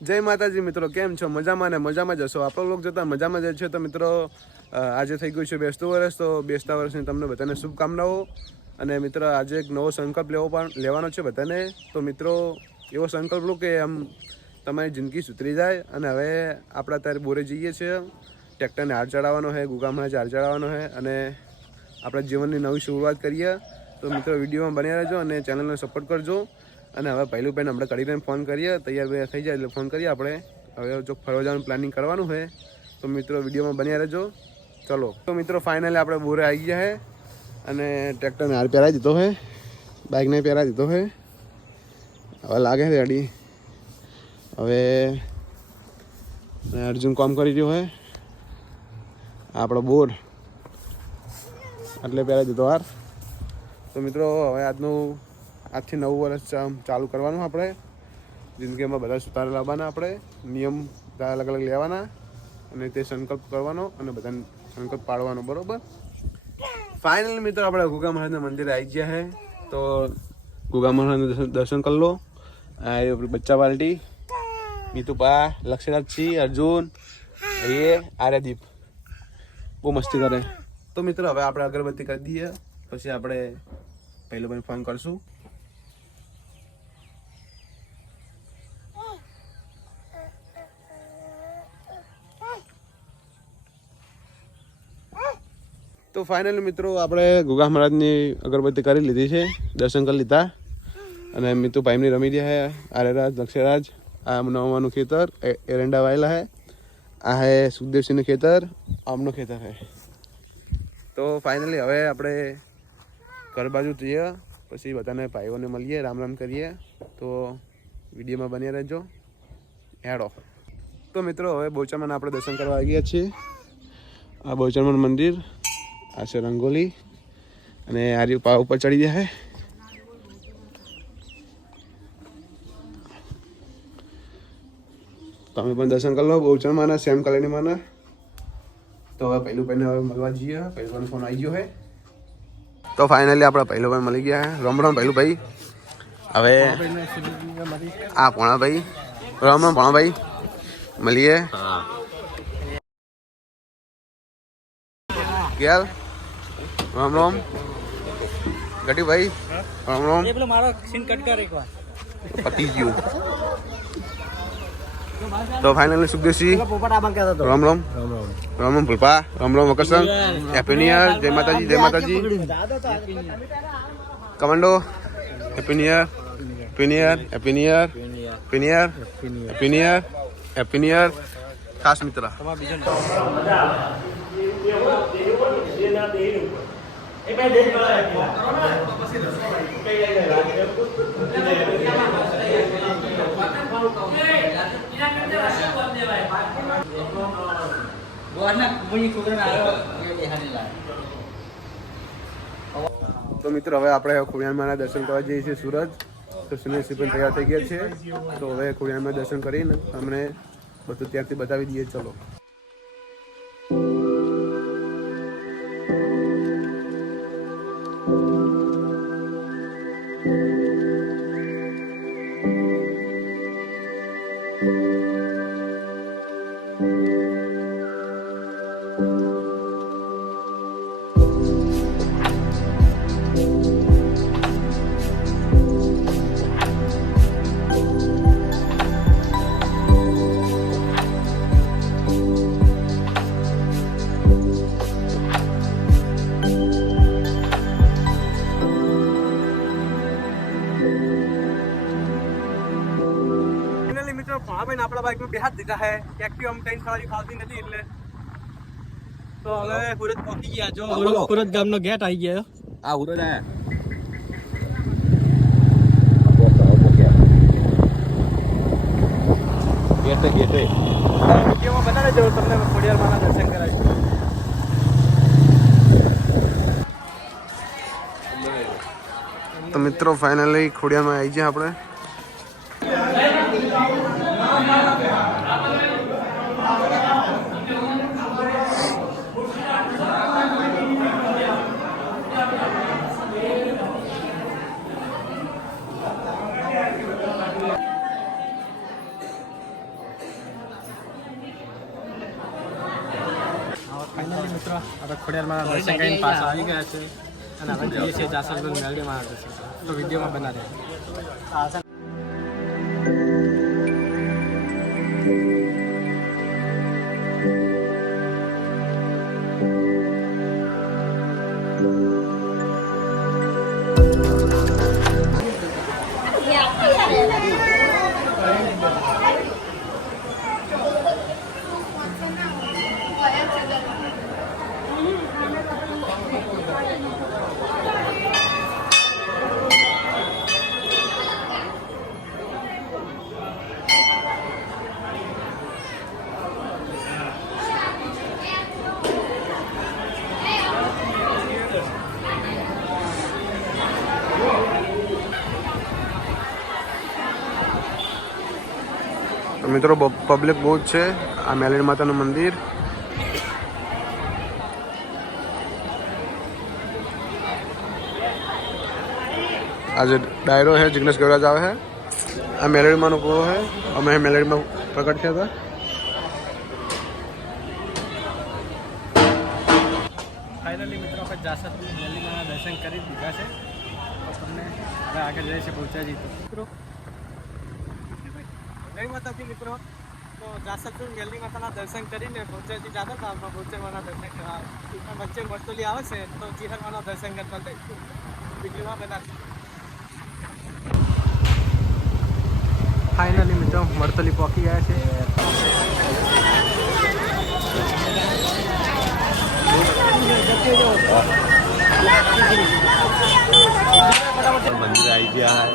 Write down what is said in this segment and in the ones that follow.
જય માતાજી મિત્રો, કેમ છો? મજામાં ને મજામાં જશો. આપણો લોક જતા મજામાં જ છે. તો મિત્રો આજે થઈ ગયું છે બેસતું વર્ષ, તો બેસતા વર્ષની તમને બધાને શુભકામનાઓ. અને મિત્રો આજે એક નવો સંકલ્પ લેવાનો છે બધાને. તો મિત્રો એવો સંકલ્પ લો કે આમ તમારી જિંદગી સુધરી જાય. અને હવે આપણે અત્યારે બોરે જઈએ છીએ, ટ્રેક્ટરને હાર ચડાવવાનો છે, ગુગામાં હાર ચડાવવાનો છે અને આપણા જીવનની નવી શરૂઆત કરીએ. તો મિત્રો વિડીયોમાં બન્યા રહેજો અને ચેનલને સપોર્ટ કરજો. અને હવે પહેલું પહેલાં આપણે કરીને ફોન કરીએ, તૈયાર થઈ જાય એટલે ફોન કરીએ આપણે. હવે જો ફરવા જવાનું પ્લાનિંગ કરવાનું છે તો મિત્રો વિડીયોમાં બન્યા રહેજો. ચલો તો મિત્રો ફાઇનલી આપણે બોરે આવી ગયા છે અને ટ્રેક્ટરને હાર પહેરાવી દીધો છે, બાઇકને પહેરાવી દીધો છે. હવે લાગે છે રેડી. હવે અર્જુન કામ કરી રહ્યો છે, આપણો બોર એટલે પહેરાવી દીધો હાર. તો મિત્રો હવે આજથી નવું વર્ષ ચાલુ કરવાનું. આપણે જિંદગીમાં બધા સુધારા લાવવાના, આપણે નિયમ અલગ અલગ લેવાના અને તે સંકલ્પ કરવાનો અને બધાને સંકલ્પ પાડવાનો, બરાબર. ફાઇનલી મિત્રો આપણે ગુગા મહારાજના મંદિરે આવી ગયા છે. તો ગુગા મહારાજના દર્શન કરી લો. આ બચ્ચા પાર્ટી મીતુપા, લક્ષ્યરાજસિંહ, અર્જુન, એ આર્યદીપ બહુ મસ્તી કરે. તો મિત્રો હવે આપણે અગરબત્તી કરી દઈએ, પછી આપણે પહેલો ભાઈ ફોન કરશું. તો ફાઇનલી મિત્રો આપણે ગુગા મહારાજની અગરબત્તી કરી લીધી છે, દર્શન કરી લીધા. અને મીતુભાઈની રમી રહ્યા છે, આર્યરાજ, લક્ષ્યરાજ. આ નવાનું ખેતર એરંડા વાયેલા છે. આ હે સુખદેવસિંહનું ખેતર, આમનું ખેતર છે. તો ફાઇનલી હવે આપણે ઘર બાજુ જઈએ, પછી બધાને ભાઈઓને મળીએ, રામ રામ કરીએ. તો વિડીયોમાં બન્યા રહેજો. હેડો. તો મિત્રો હવે બોચામાં આપણે દર્શન કરવા આવી ગયા છીએ. આ બોચામાં મંદિર, આ છે રંગોલી અને આર્ય પા ઉપર ચડી ગયા છે. તમે પણ દર્શન કરી લો બહુચરમાના, સેમ કલેની માના. તો હવે પહેલું ભાઈને હવે મળવા જઈએ. પહેલું ફોન આવી ગયો છે. તો ફાઇનલી આપણા પહેલું ભાઈ મળી ગયા છે. રામ રામ પહેલું ભાઈ. હવે આ પોણા ભાઈ, રામ રામ પોણા ભાઈ, મળીએ. ક્યાં રામ રામ ગટી ભાઈ, રામ રામ. પતી ગયું. તો ફાઇનલી સુખદેવસિંહ, રામ રામ. રામ રામ ભૂલપા, રામ રામ વકરસન, હેપી ન્યુ યર. જય માતાજી, જય Mataji. Commando, happy new year, happy new year, happy new year, happy new year, happy new year, happy new year. ખાસ મિત્ર તો મિત્રો હવે આપણે ખોડિયારમાંના દર્શન કરવા જઈએ છીએ સુરત. તો સુનિલસિંહ પણ તૈયાર થઈ ગયા છે. તો હવે ખોડિયારમાં દર્શન કરીને અમને બધું ત્યાંથી બતાવી દઈએ. ચલો. આપણા બાઇકમાં બે હાથ દીધા છે. એક્ટિવ આમ કઈ સવારી ફાવતી નથી એટલે તો હવે સુરત પહોંચી ગયા. જો સુરત ગામનો ગેટ આવી ગયો. આ ઉરજ આયા ગેટે વિડીયોમાં બનાવે જો તમને ખોડિયારમાંના દર્શન કરાવીશ. તો મિત્રો ફાઇનલી ખોડિયારમાં આવી ગયા આપણે. મિત્રો આપણે ખોડિયારમાં દર્શન કરીને પાછા આવી ગયા છે અને હવે જઈએ છીએ જાસરગઢ મેલડીમાં દર્શન તો વિડીયોમાં બના રહ્યા. તો મિત્રો પબ્લિક બહુ જ છે. આ મેલડી માતાનું મંદિર. આજે ડાયરો है जिग्नेश गौराज આવે है. આ મેલડી માનો કૂવો है. અમે મેલડીમાં પ્રગટ થયા હતા. ફાઇનલી મિત્રો આપણે જાસરગઢ મેલડીમાં દર્શન કરી દીધા છે. તો તમને હવે આગળ જઈએ છીએ પહોંચ્યા મિત્રો જય માતાજી મિત્રો. તો જાસરગઢ મેલડી માતાના દર્શન કરીને પહોંચ્યાજી જતા હતા. આપણે પહોંચેવાના દર્શન કરવા વચ્ચે વસ્તુલી આવે છે તો ચિહરવાના દર્શન કરતા લઈશું વિડીયોમાં બના. ફાઇનલી મિત્રો વરતલી પહોંચી ગયા છે. મંદિર આવી ગયા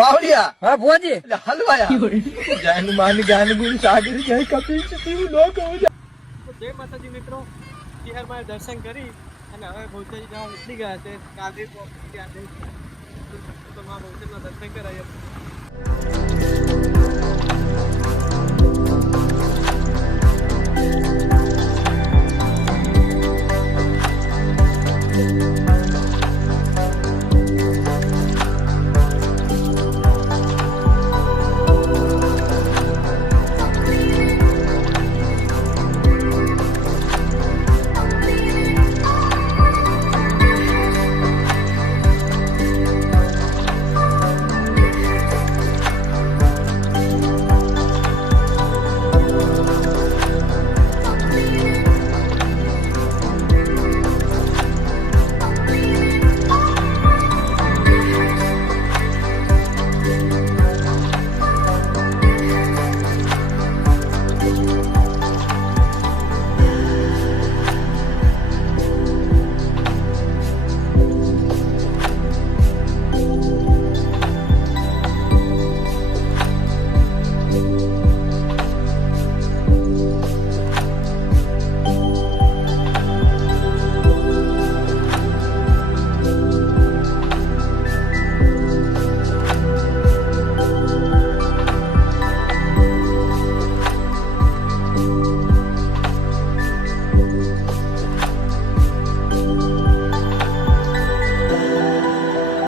પાવડિયા. હા ભુવાજી હલવાયા જાન માન જ્ઞાન ગુણ સાગર જય કપિલ તું નો કહું. જય માતાજી મિત્રો ચિહરમાં દર્શન કરી અને હવે ભોજન જવા નીકળી ગયા છે. કાલે પહોંચી ગયા છે તો માં ભોજનના દર્શન કરાયા.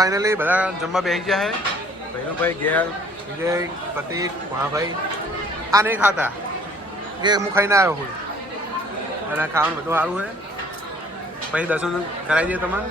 ફાઇનલી બધા જમવા બેસી ગયા છે. ભૈરુભાઈ ગયા, વિજય, પ્રતિક, ભાઈ આ નહીં ખાતા કે હું ખાઈને આવ્યો છું અને ખાવાનું બધું સારું છે. પછી દર્શન કરાવી દઈએ તમારે.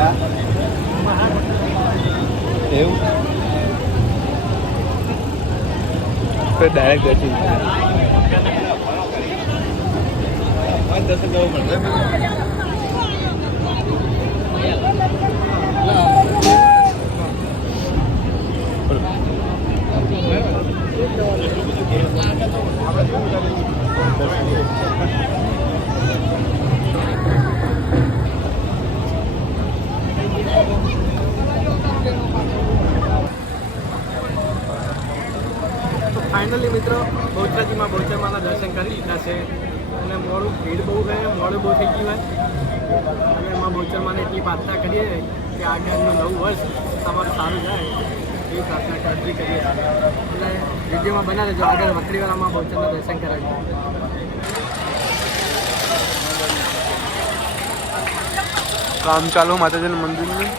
Ya. એવું ડાયરેક્ટ દર્શન જવું પડશે. ફાઇનલી મિત્રો બહુચરાજીમાં બહુચરમાના દર્શન કરી લીધા છે અને મોડું ભીડ બહુ છે, મોડું બહુ થઈ ગયું હોય અને એમાં બહુચરમાને એટલી પ્રાર્થના કરીએ કે આગળનું નવું વર્ષ તમારું સારું જાય એવી પ્રાર્થના કરતી કરીએ છીએ. એટલે વિડીયોમાં બનાવે જો આગળ વકડીવાળામાં બહુચરના દર્શન કરાવીએ. કામ ચાલુ માતાજીના મંદિરનું.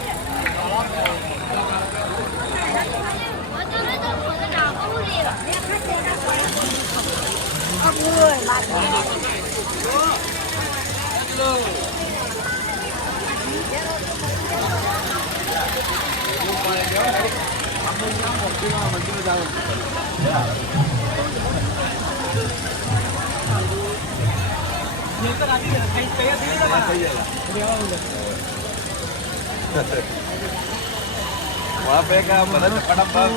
वहाँ पे का मदद फटाफट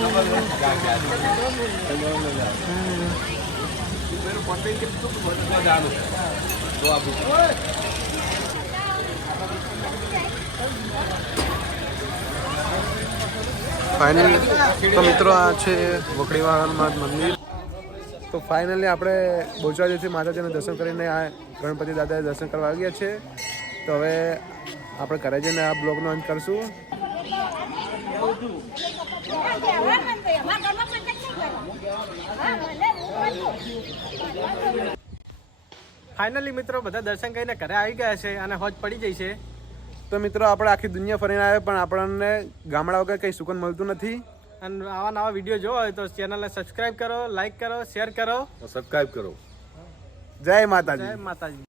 ફાઇનલી તો મિત્રો આ છે વકડીવાળામાં મંદિર. તો ફાઇનલી આપણે બહુચરાજીથી માતાજીના દર્શન કરીને આ ગણપતિ દાદાએ દર્શન કરવા આવ્યા છે. તો હવે આપણે ઘરે જઈને આ બ્લોગનો અંત કરશું. ફાઇનલી મિત્રો બધા દર્શન કરીને ઘરે આવી ગયા છે અને હોજ પડી જઈ છે. તો મિત્રો આપણે આખી દુનિયા ફરીને આવ્યા પણ આપણને ગામડા વગર કંઈ સુકન મળતું નથી. અને આવા નવા વિડીયો જોવા હોય તો ચેનલને સબસ્ક્રાઇબ કરો, લાઈક કરો, શેર કરો. સબસ્ક્રાઇબ કરો. જય માતાજી. જય માતાજી.